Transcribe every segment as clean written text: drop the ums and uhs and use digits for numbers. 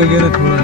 लगे थोड़ा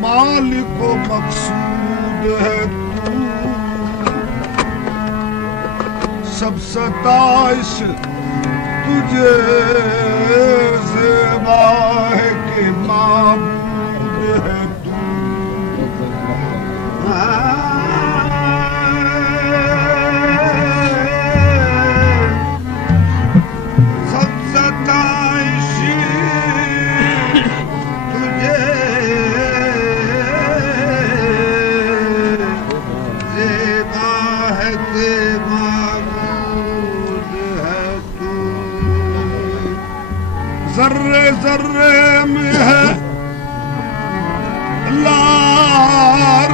मालिको मकसूद है तू, सब सताइश तुझे ज़ेबा है कि माबूद है तू। सब सताइश तुझे ज़ेबा है कि माबूद है तू। ज़र्रे ज़र्रे में है लारब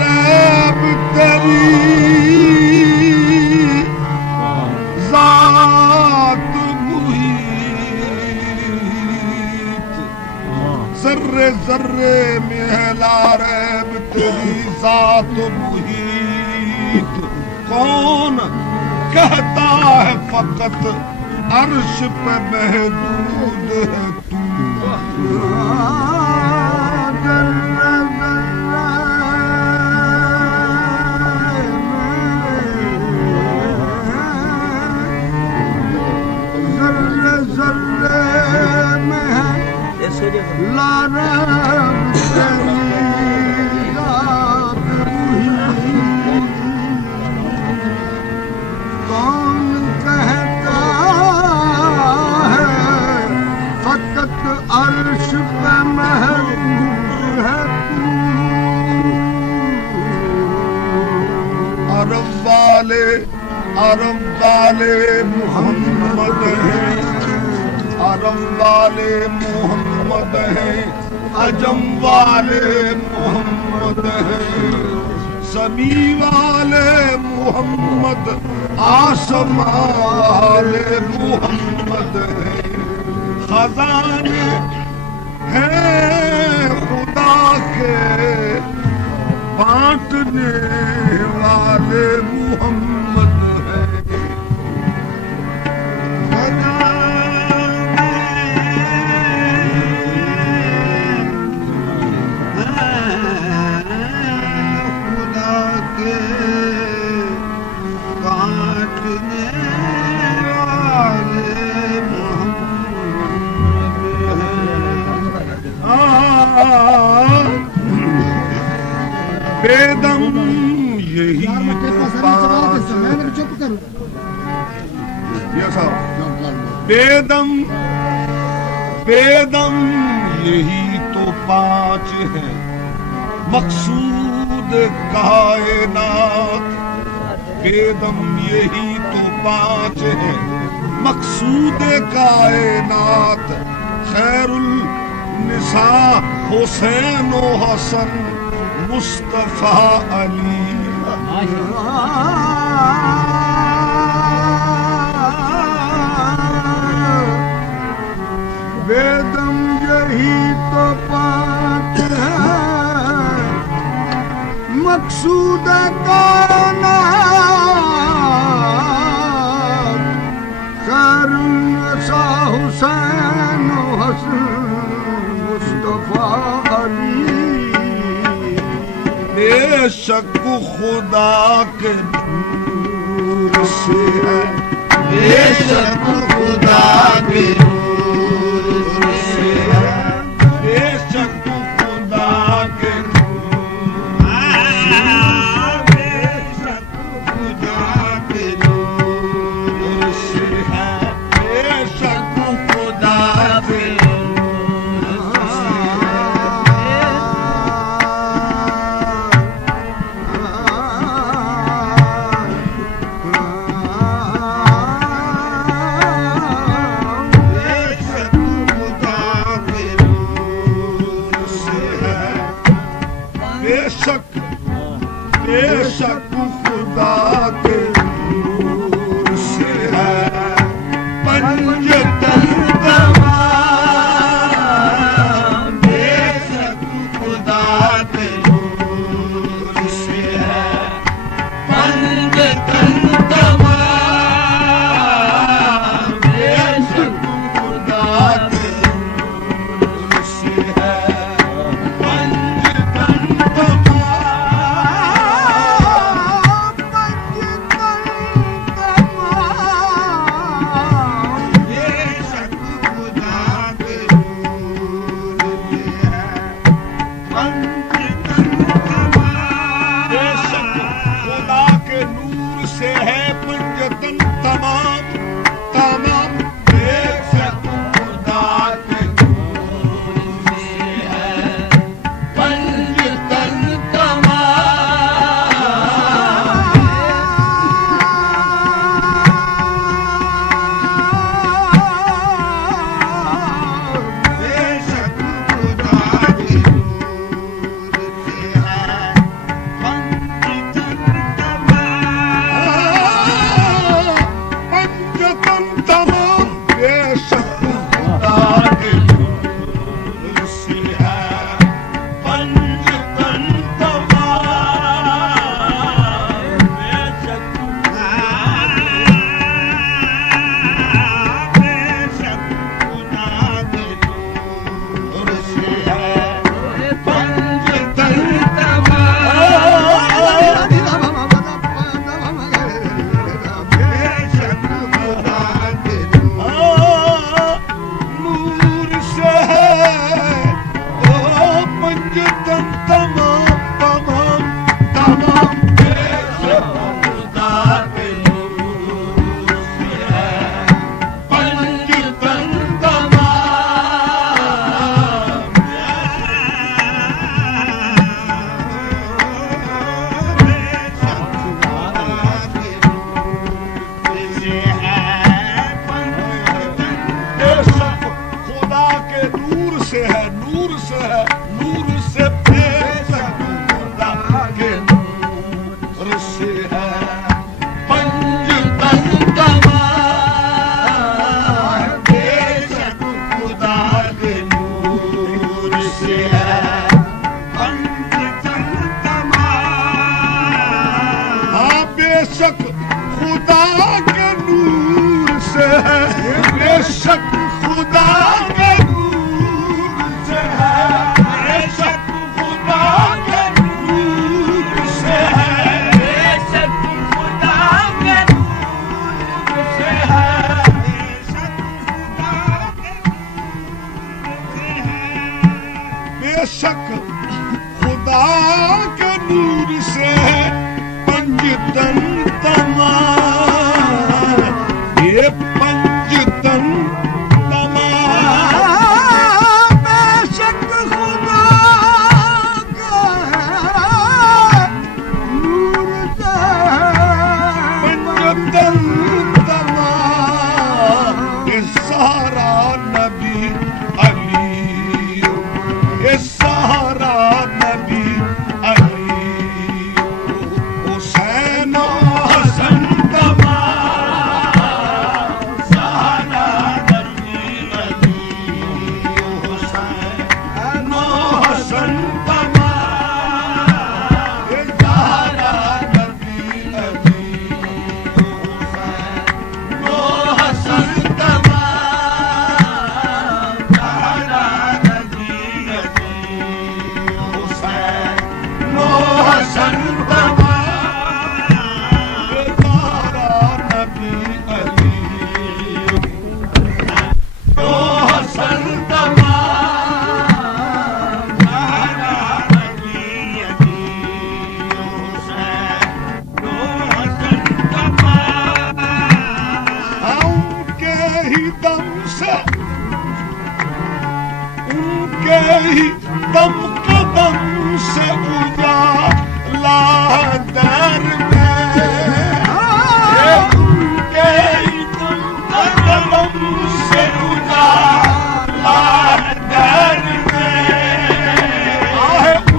तेरी ज़ात मुहीत। ज़र्रे ज़र्रे में है लारब तेरी ज़ात मुहीत। कौन कहता है फ़क़त अर्श पे महदूद है तू। ज़र्रे ज़र्रे में है लारब तेरी ज़ात मुहीत। कौन कहता है फ़क़त अर्श पे महबूब है तू। अरब वाले मोहम्मद हैं, अरब वाले मोहम्मद हैं, अजम वाले मोहम्मद हैं। समी वाले मोहम्मद, आसमां वाले मोहम्मद हैं। खजाने हैं खुदा के बांटने वाले मोहम्मद हैं। बेदम यही तो पाँच बेदम बेदम यही तो पाँच है मकसूद कायनात। बेदम यही तो पाँच है मकसूद कायनात। खैरुल निसा हुसैन व हसन मुस्तफा अली। वेदम यही तो पाँच है मकसूद कायनात। खैरुल निसा हुसैन व हसन मुस्तफा अली। बेशक खुदा के नूर से है बेशक खुदा के नूर से है बेशक खुदा के बेशक खुदा के नूर से है बेशक खुदा के बेशक खुदा के नूर से है पंजतन तमाम। बेशक खुदा के नूर से है पंजतन तमाम। बेशक खुदा के नूर से है पंजतन तमाम। से नूर से पंचतंतमा ये पंचतंतमा बेशक खुदा का नूर का पंचतंतमा ये सारा नबी अली ये सारा नबी अली हुसैन हसन तमा सारा नबी अली हुसैन हसन तमा ये सारा नबी अली हुसैन हसन तमा दम कदम से उजाला दर में उनके ही दम कदम से उजाला दर में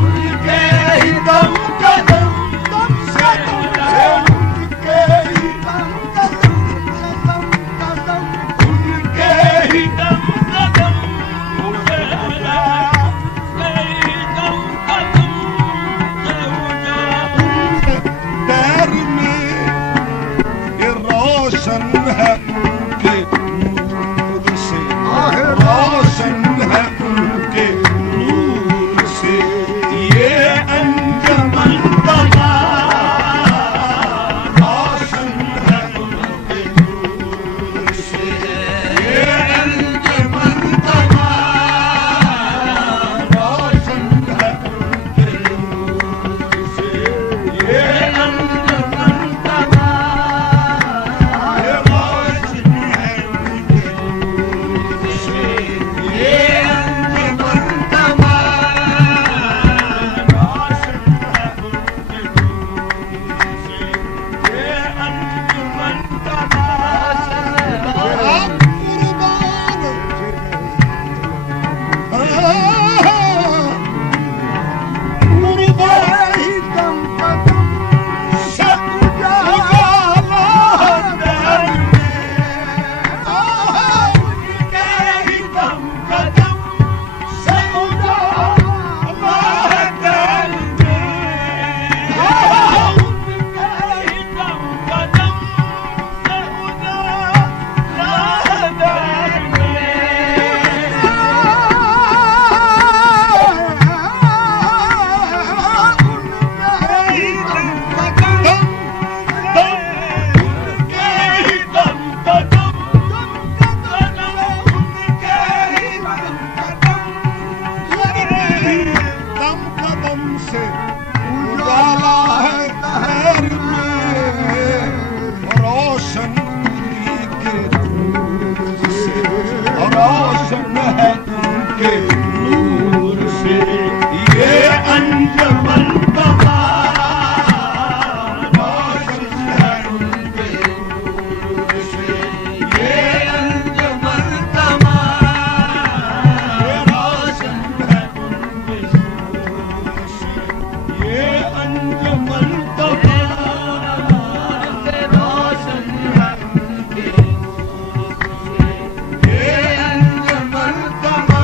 उनके ही दम कदम से उनके ही दम कदम उनके ही दम कदम रोशन है उनके नूर से रोशन है उनके नूर से ये अंजमन तमा रोशन है उनके नूर से ये अंजमन तमा रोशन है उनके नूर से ये अंजमन तमा रोशन है उनके नूर से ये अंजमन तमा रोशन है उनके नूर से ये अंजमन तमा रोशन है उनके नूर से ये अंजमन तमा रोशन है उनके नूर से ये अंजमन तमा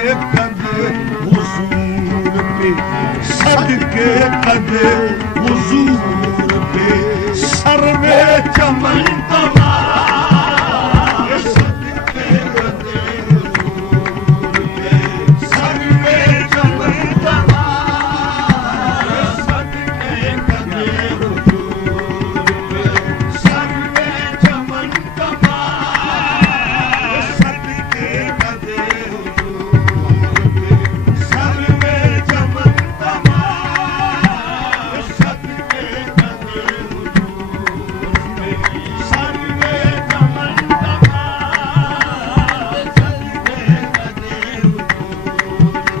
कदे हुजूर पे सदके कदे हुजूर पे सर्वे चमन तमाम सदके कदे हुजूर पे सर्वे चमन तमाम सदके कदे हुजूर पे सर्वे चमन तमाम सदके कदे हुजूर पे सर्वे चमन तमाम सदके कदे हुजूर पे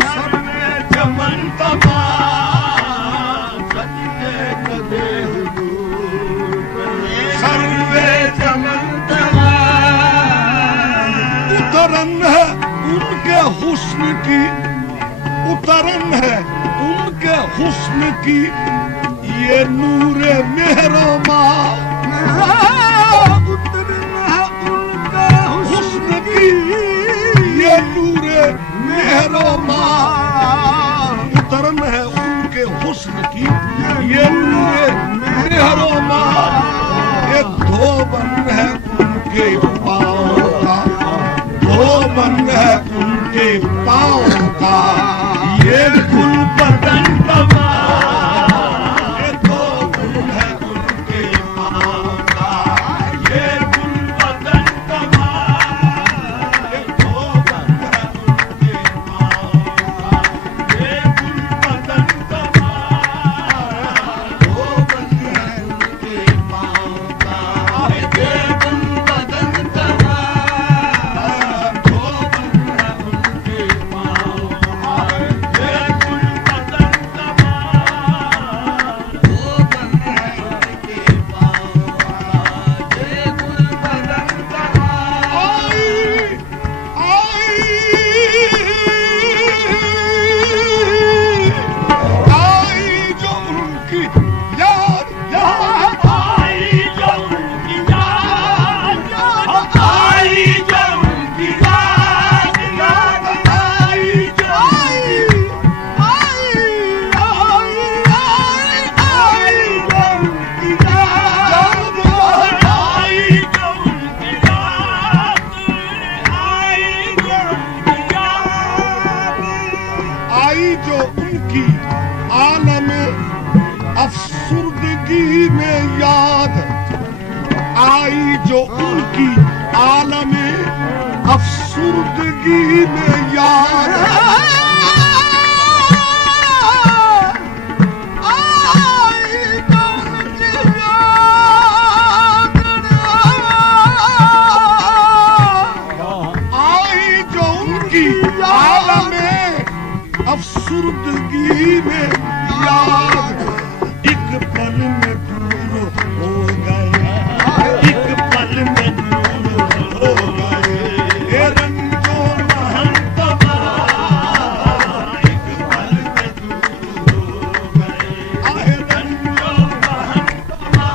सर्वे चमन तमाम सदके कदे हुजूर पे सर्वे चमन उतरन है उनके हुस्न की उतरन है उनके हुस्न की ये नूरे मेहरमा हुस्न की ये नूरे मेहरमा उतरन है उनके हुस्न की ये नूरे मेहरमा ये धोबन है उनके पाँव का धोबन है उनके पाँव का ये गुल बदन कमा ये धोबन है उनके पाँव का ये गुल बदन कमा ये धोबन है उनके पाँव का ये गुल बदन कमा धोबन है उनके पाँव का ये गुल बदन कमा जो उनकी आलम अफसुर्दगी में याद आई जो उनकी आलम अफसुर्दगी में याद आई जो उनकी आलम अफसुर्दगी में याद एक पल में दूर हो गए एक पल में दूर हो गए ये रंजो महन तबा एक पल में दूर हो गए आहे रंजो महन तबा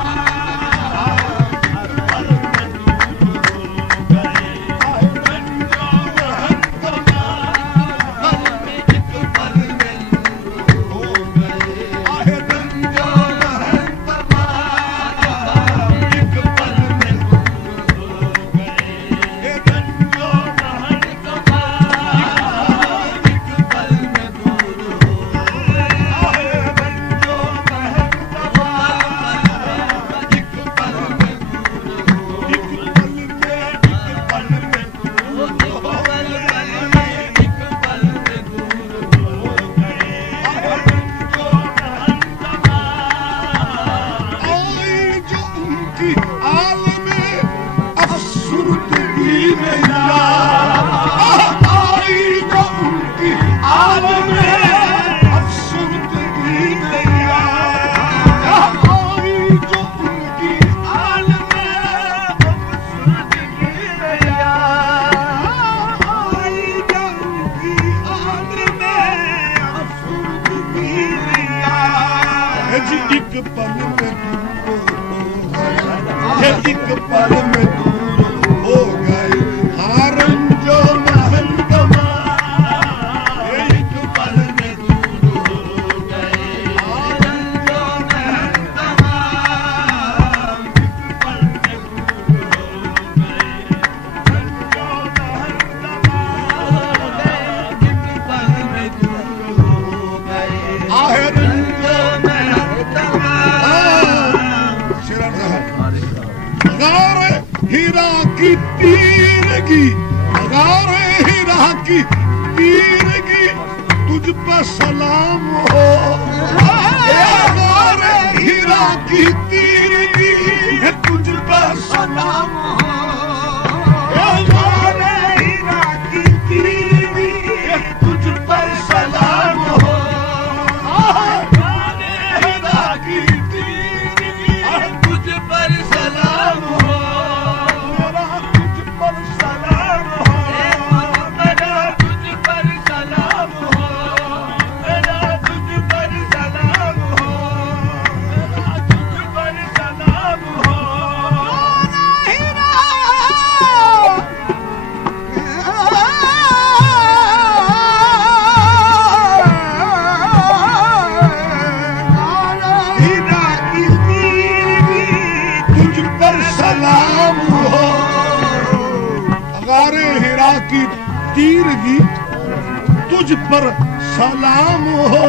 एक पल में दूर एक पल में दूर हो गए हारन जो महल एक पल में दूर हो गए हारन जो महल तमाम एक पल में दूर हो गए जो महल तमाम एक पल में दूर हो गए आहरन जो महल तमाम शरण साहब गार हीरा की तीरगी गार हीरा की तीरगी तुझ पर सलाम हो गार हीरा की तीरगी तुझ पर सलाम हो गार हीरा की तीरगी तुझ पर सलाम हो गार हीरा की तीरगी तुझ पर सलाम हो मेरा तुझ पर सलाम हो मेरा तुझ पर सलाम हो मेरा तुझ पर सलाम हो मेरा तुझ पर सलाम हो हीरा की तीरगी तुझ पर सलाम हो अगारे हीरा की तीरगी तुझ पर सलाम हो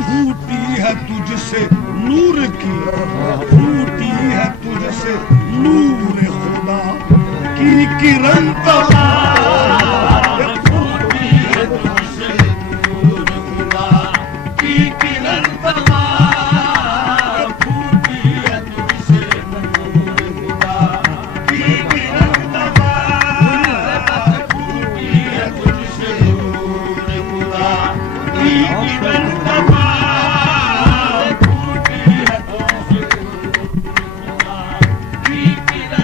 फूटी है तुझसे नूर की फूटी है तुझसे नूर खुदा की किरण फूटी है तुझसे नूर खुदा की किरण तमाम फूटी है तुझसे नूर खुदा की किरण तमाम फूटी है तुझसे नूर खुदा की किरण तमाम फूटी है तुझसे नूर खुदा की किरण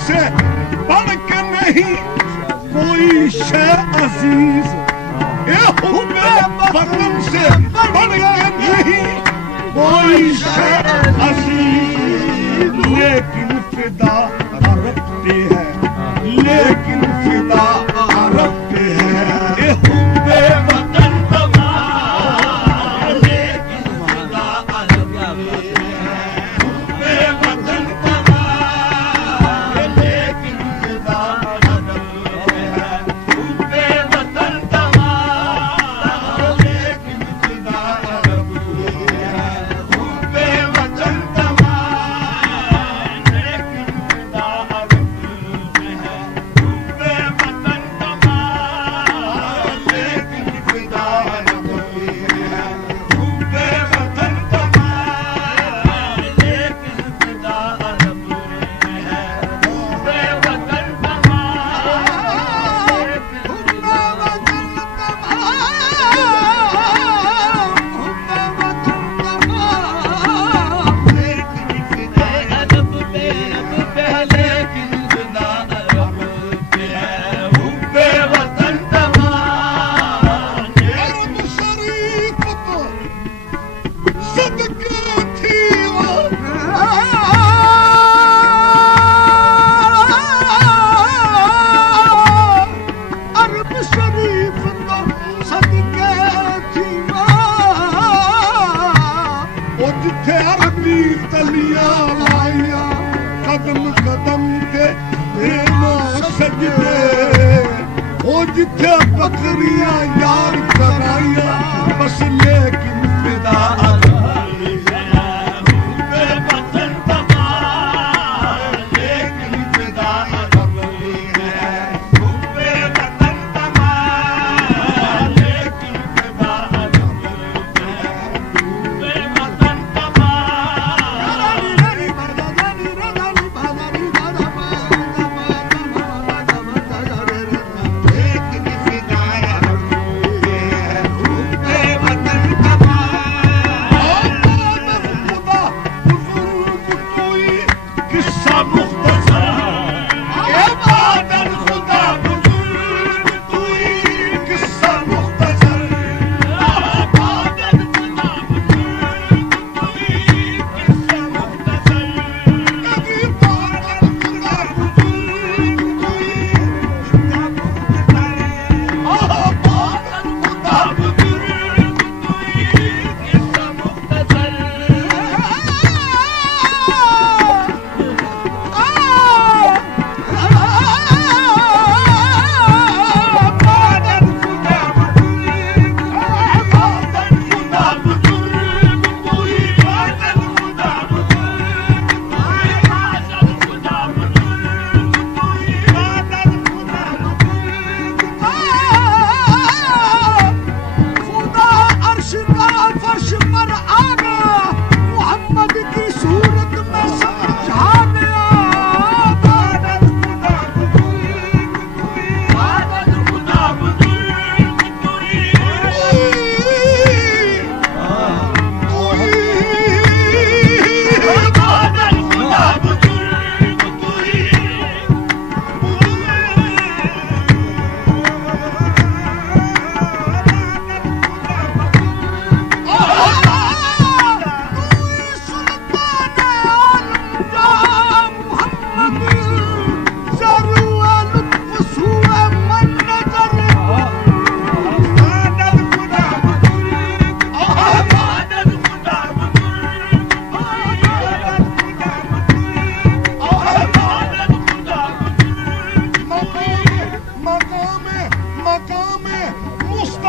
से बढ़ के नहीं कोई शे अजीज ये हुब्बे वतन से बढ़ के नहीं कोई शे अजीज लेकिन फिदा अरब पे है लेकिन फिदा अरब पे है ये हुब्बे वतन तमाम लेकिन खुदा अरब पे है हुब्बे वतन तमाम लेकिन खुदा अरब पे है हुब्बे वतन तमाम लेकिन खुदा अरब पे है हुब्बे वतन तमाम लेकिन खुदा अरब पे है हुब्बे वतन तमाम लेकिन खुदा अरब पे है हुब्बे वतन तमाम लेकिन खुदा अरब पे है हुब्बे वतन तमाम लेकिन खुदा लेकिन खुदा अरब पे है लेकिन खुदा अरब पे है हुब्बे वतन तमाम अरब शरीफ को सदके थी वो अरब शरीफ को सदके थी वो जिथे अरबी तलियां लाइया कदम कदम के प्रेमा सजदे वो जिथे बकरियां यार कराइया बस लेकिन फिदा हुब्बे वतन तमाम लेकिन खुदा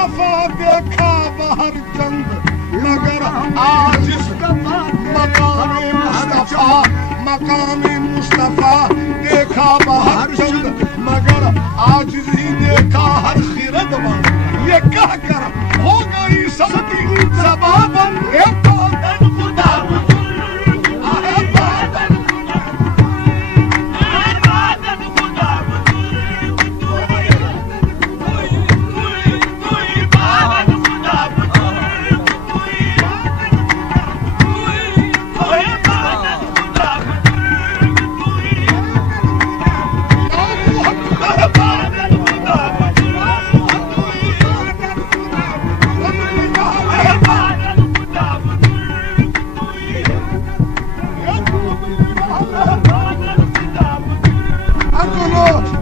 मुस्तफा देखा बाहर चंद मगर आज मकाम मुस्तफा देखा बाहर चंद मगर आज ही देखा हर खिरद ये कह कर हो गई सबकी जबाबन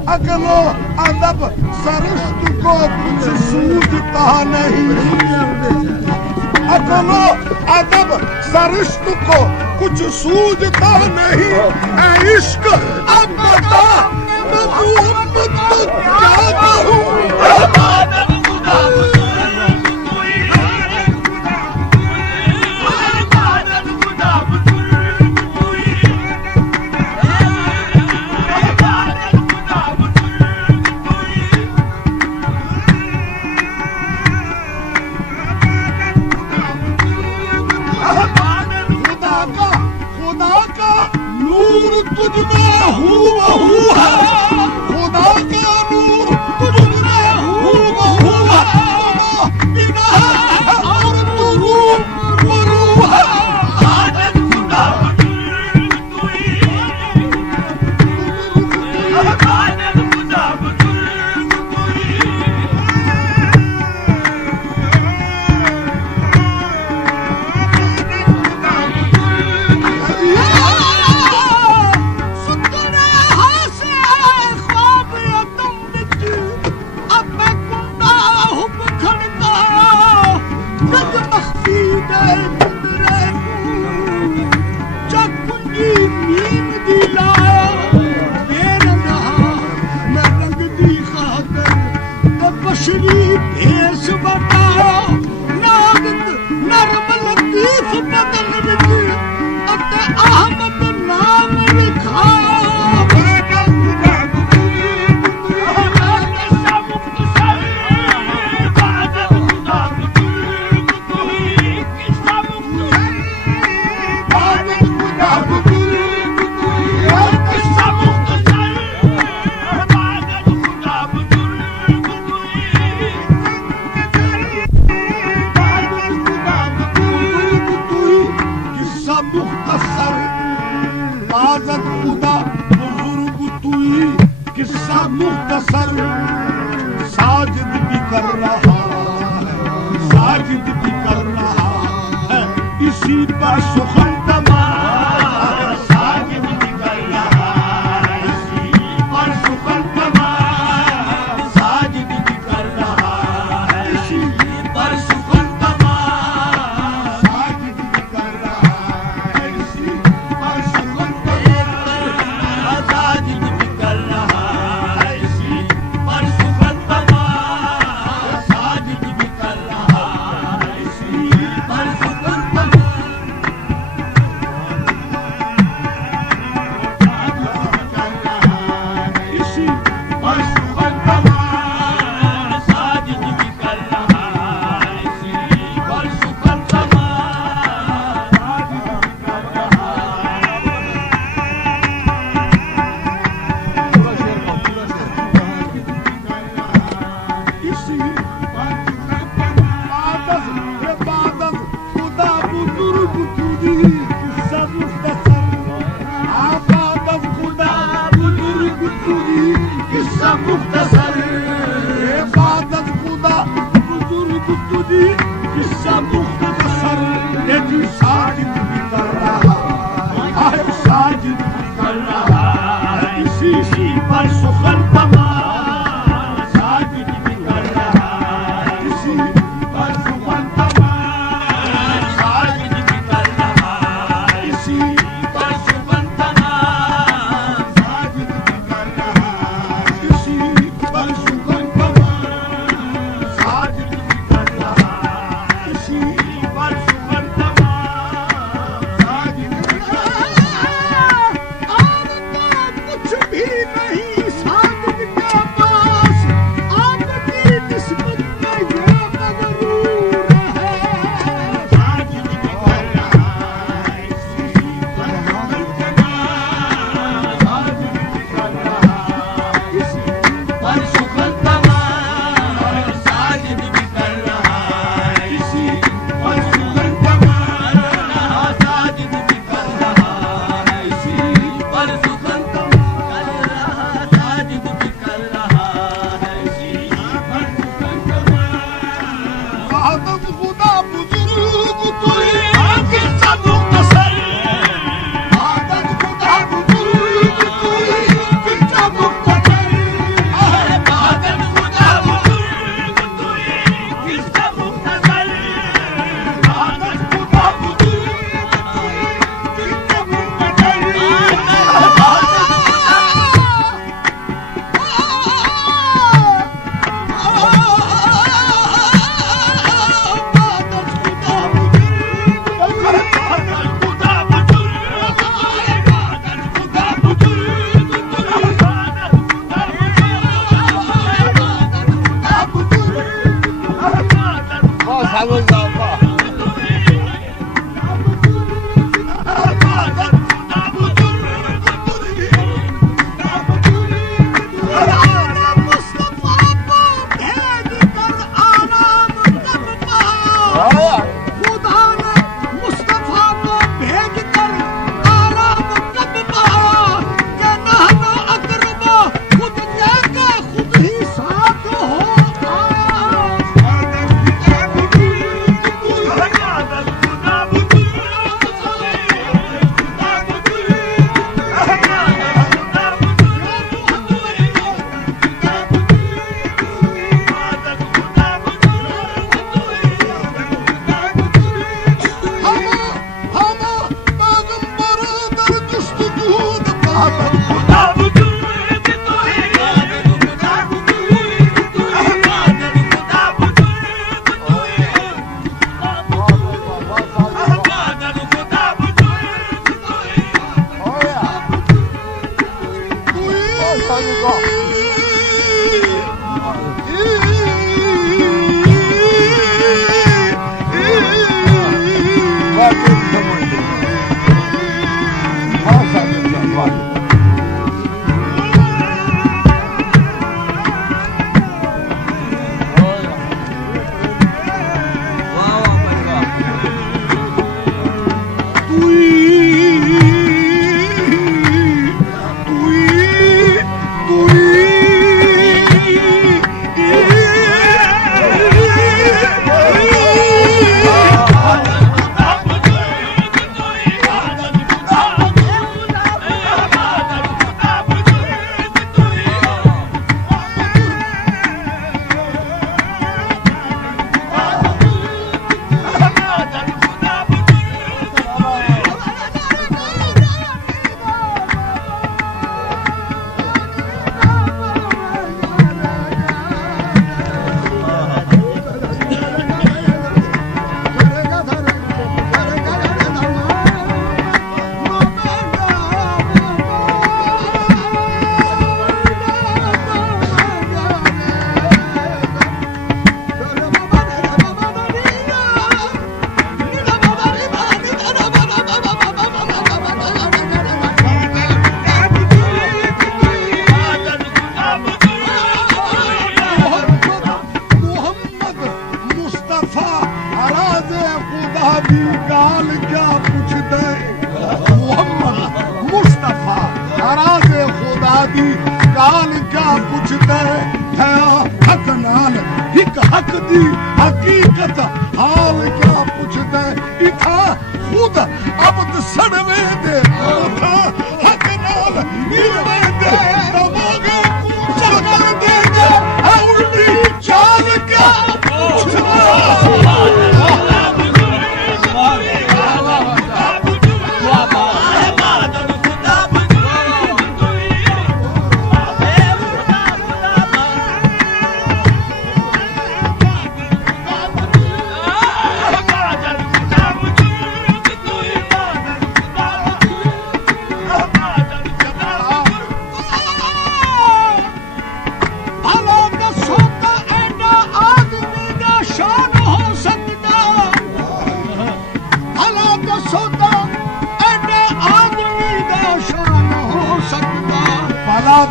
अकलो अदब सरस्त को कुछ सूझता नहीं अकलो अदब सरस्त को कुछ सूझता नहीं ऐ इश्क अब बता मैं मोहब्बत को क्या कहूँ तुझमें हूबहू है खुदा का नूर तुझमें हूबहू है बिना है और तू रूह है आदत खुदा मुख्तसर साजिद भी कर रहा है साजिद भी कर रहा है इसी पर सुखन तमाम साजिद भी कर रहा है इसी पर सुखन तमाम साजिद भी कर रहा है इसी पर सुखन तमाम साजिद भी कर रहा है इसी पर सुखन तमाम साजिद भी कर रहा साजिद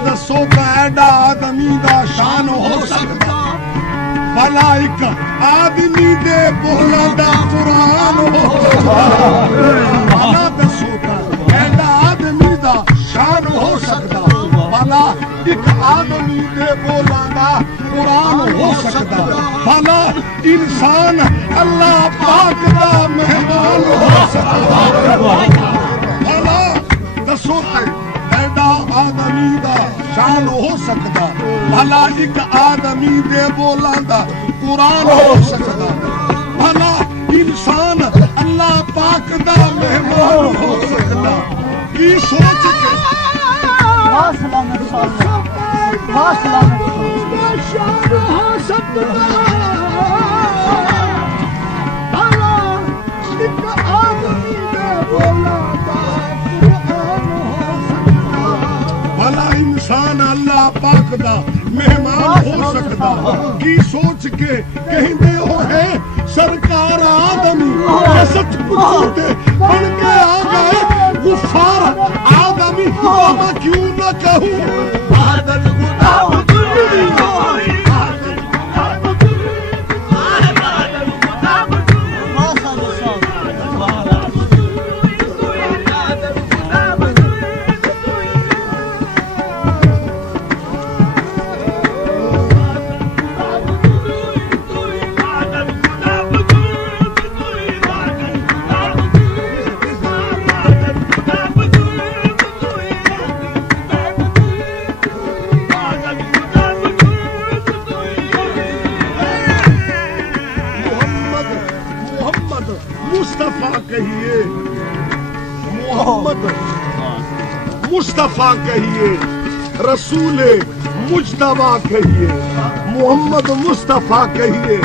दसो तो एडा आदमी दा शान हो सकता भला एक आदमी दे बोला दा कुरान हो भला दसो तो एडा आदमी दा शान हो सकता भला एक आदमी दे बोला दा कुरान हो सकता भला इंसान अल्लाह पाक दा मेहमान हो सकता भला दसो आदमी दा शान हो सकता भला एक आदमी दे बोला दा कुरान हो सकता भला इंसान अल्लाह पाक दा मेहमान हो सकता की सोच के शान हो सकता भला एक आदमी दे बोला इंसान अल्लाह पाक दा मेहमान हो सकता की सोच के कहते हो है सरकार बूटे बन के आ गए गुफार आदमी हुआ क्यों न कहूँ आदत खुदा बदुई होई आदत खुदा बदुई आदत खुदा बदुई आदत खुदा बदुई मुस्तफा कहिए मोहम्मद मुस्तफा कहिए रसूल मुज्तबा कहिए मोहम्मद मुस्तफा कहिए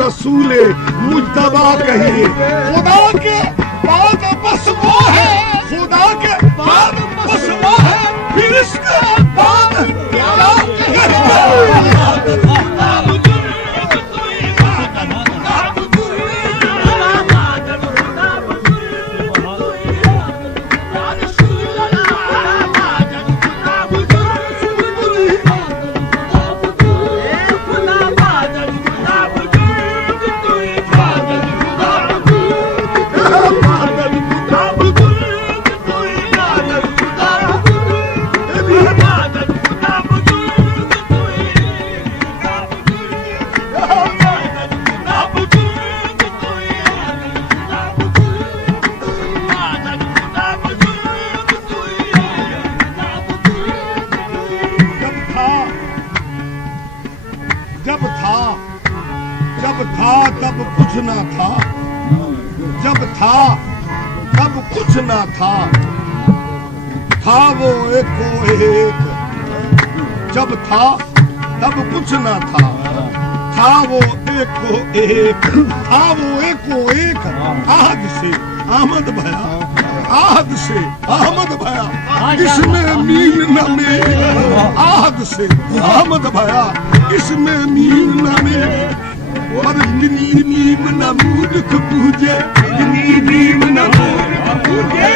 रसूल मुज्तबा कहिए खुदा के बाद बस वो है खुदा के बाद बस वो है फिर इसके बाद क्या जब था तब कुछ ना था जब था तब कुछ ना था वो एक जब था तब कुछ ना था वो एक आहद से अहमद भया इसमें मीन न में आहद से अहमद भया इसमें मीन न में और नीम न मूर्ख पूजे नीम न मूर्ख पूजे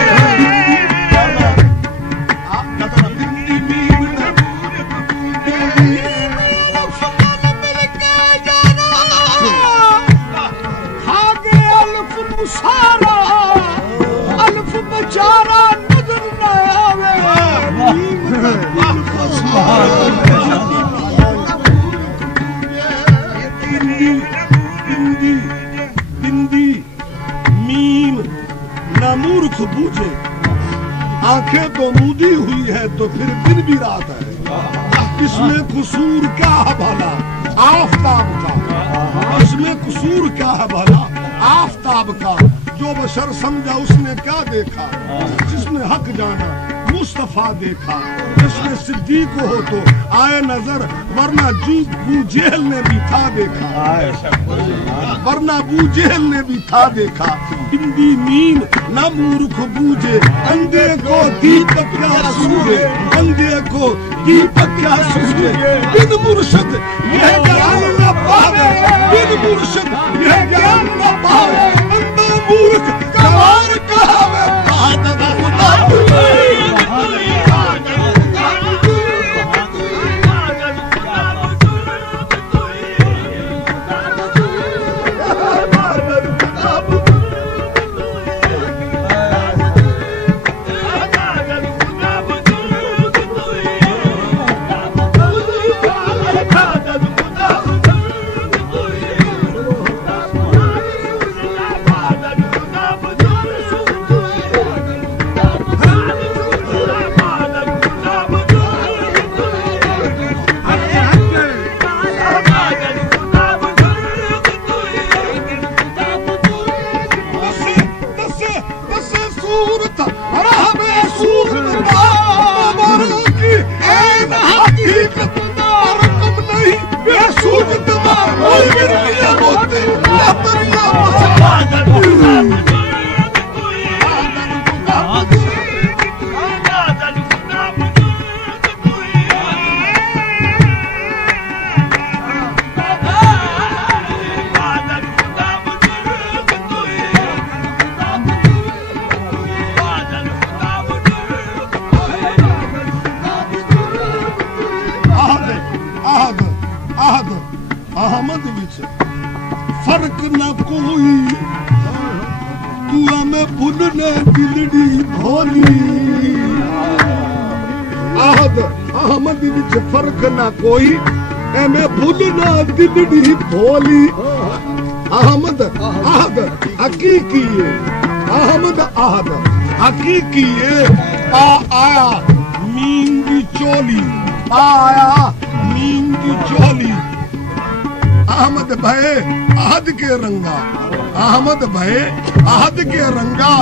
अल्फ बेचारा नजर न आवे बिंदी मीम न मूर्ख बूझे आंखें तो मूदी हुई है तो फिर दिन भी रात है इसमें कसूर क्या है भला आफताब का इसमें कसूर क्या है भला आफताब का जो बशर समझा उसने क्या देखा जिसने हक जाना मुस्तफा देखा जिसने सिद्दीक हो तो आए नजर वरना बू जेहल ने भी था देखा वरना बू जेहल ने भी था देखा बिंदी मीन न मूर्ख बूझे अंधे को दीपक क्या सूझे अंधे को दीपक क्या सूझे बिन मुर्शद यह ज्ञान न पावे बिन मुर्शद यह ज्ञान न पावे अंधा मूर्ख गवार कहावे आदत खुदा फर्क न कोई तू हमें भूलने दिलड़ी भोली आहद अहमद विच फर्क न कोई एमे भूलना दिलड़ी भोली अहमद आहद हकीकी है अहमद आहद हकीकी है आ आया मीन की चोली आ आया मीन की चोली अहमद भय आहद के रंगा अहमद भय आहद के रंगा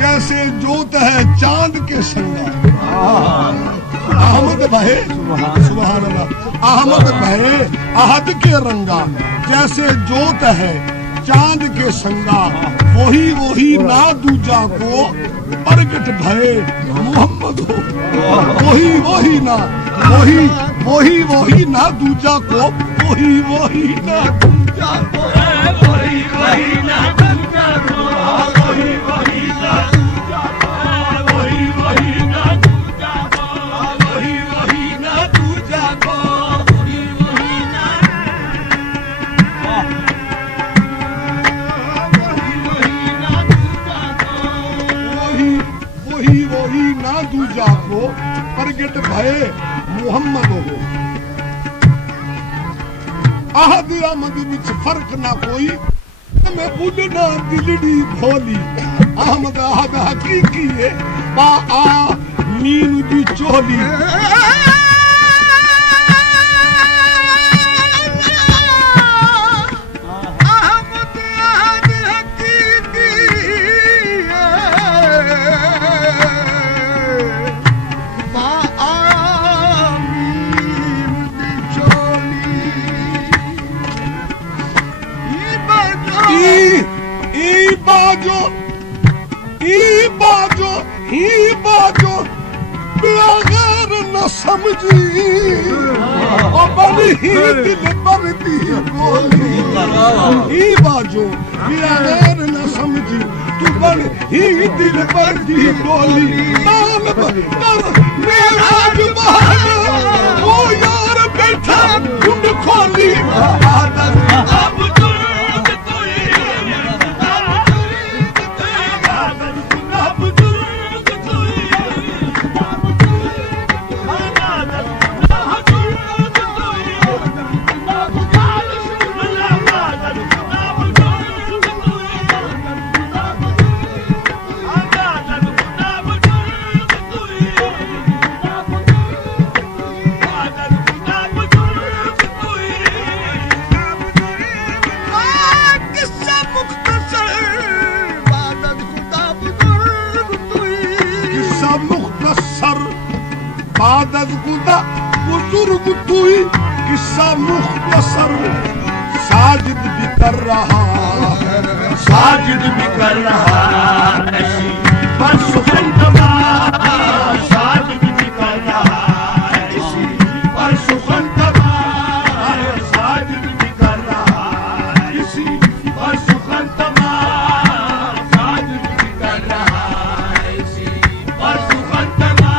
जैसे जोत है चांद के संगा अहमद भय सुभान अल्लाह अहमद भय आहद के रंगा जैसे जोत है चांद के संगा वही वही ना दूजा को प्रगट भय मोहम्मद हो वही वही ना वही ना दूजा को वही ना दूजा को वही ना दूजा को वही ना दूजा को वही ना दूजा को वही ना दूजा को वही ना दूजा को प्रगट भय मोहम्मद हो आहद अहमद विच फर्क ना कोई मैं बुढ़ना दिलड़ी भोली अहमद आहद हकीकी है बा आ मीन दी चोली बाजो बगैर न समझी और बड़ी ही दिल पर दी गोली ही बाजो बगैर न समझी तू बड़ी ही दिल पर दी गोली तालब कर मेरा जुबान वो यार बैठा गुंड खोली अब बादद गुदा बुजुर्ग तुई किस्सा मुख्तसर साजिद भी कर रहा ऐसी पर सुखंतमा साजिद भी कर रहा ऐसी पर सुखंतमा साजिद भी कर रहा ऐसी पर सुखंतमा साजिद भी कर रहा ऐसी पर सुखंतमा